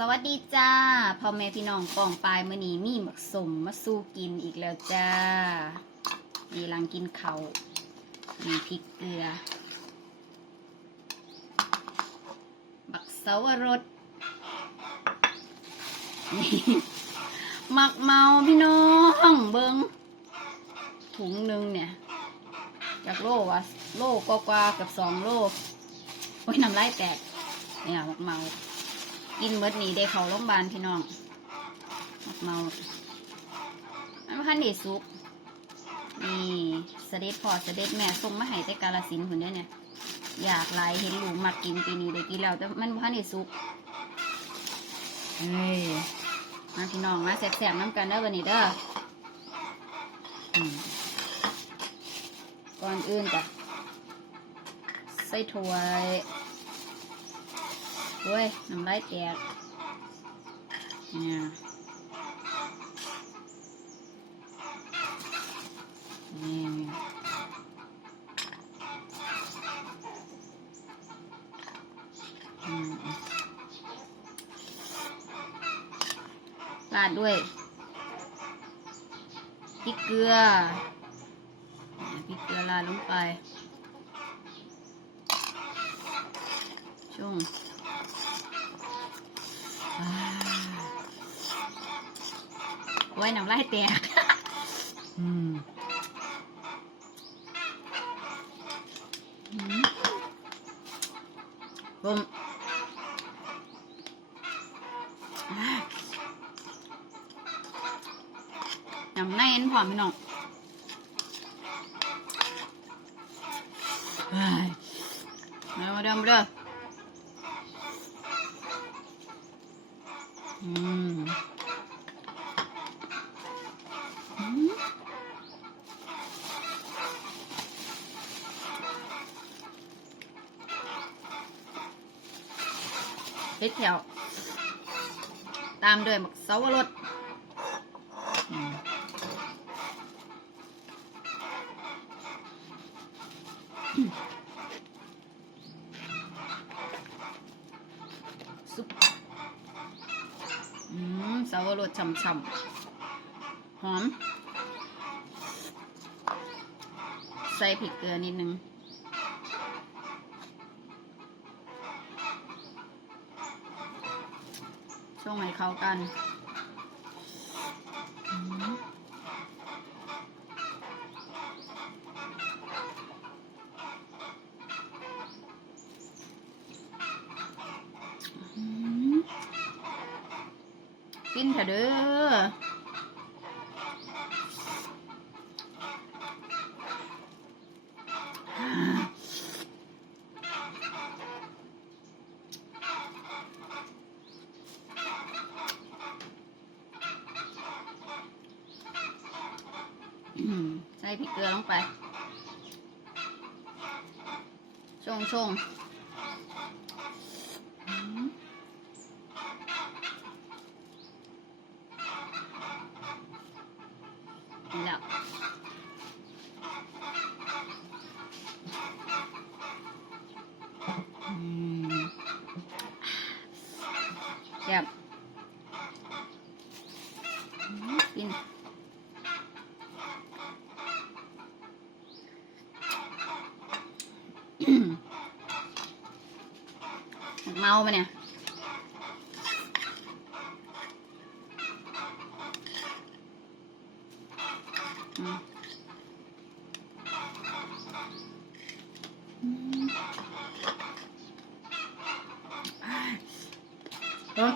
สวัสดีจ้าพ่อแม่พี่น้องกองปลายมื้อนี้มีหมักสมมาสู้กินอีกแล้วจ้านี่ลังกินเขามีพริกเกลือ บักเสาวรสมีหมักเมาพี่น้องเบิงถุงหนึ่งเนี่ย จากโลวะโลกว่าๆเกับสองโลโอ้ยน้ำลายแตกเนี่ยหมักเมา กินเมดนี้ได้เขาโรงพยาบาลพี่น้องหมักเมาอันพันเดซุกนี่เสด็จพ่อเสด็จแม่ส่งมาให้แต่กาลสินธุ์คนเด้อเนี่ย อยากหลายเห็นลูกมักกินปีนี้ได้กินแล้วแต่มันพันเดซุกเฮ้ยมาพี่น้องมาแสบๆน้ำกันเด้อวันนี้เด้ออืมก่อนอื่นจ้ะใส่ถ้วย เว้ยน้ำลายแตกเนี่ยนี่อืมราดด้วยพริกเกลือพริกเกลือราดลงไปช่วง ไว้น้ำลายแตกอืมอืมผมอ่าน้ำในเอ็นพร้อมพี่น้องเฮ้ยมาเดิมเด้ออืม เฮ็ดแถว ตามด้วยหมักเสาวรสซุปอืมสาวรสช่ำๆหอม ใส่พริกเกลือนิดนึง ช่วงให้เข้ากันกินเถอะเด้อ ใส่พริกเกลือลงไปชงชงแล้วอืมแซ่บอืมกินอืม เมามาเนี่ยอืมอืมเออ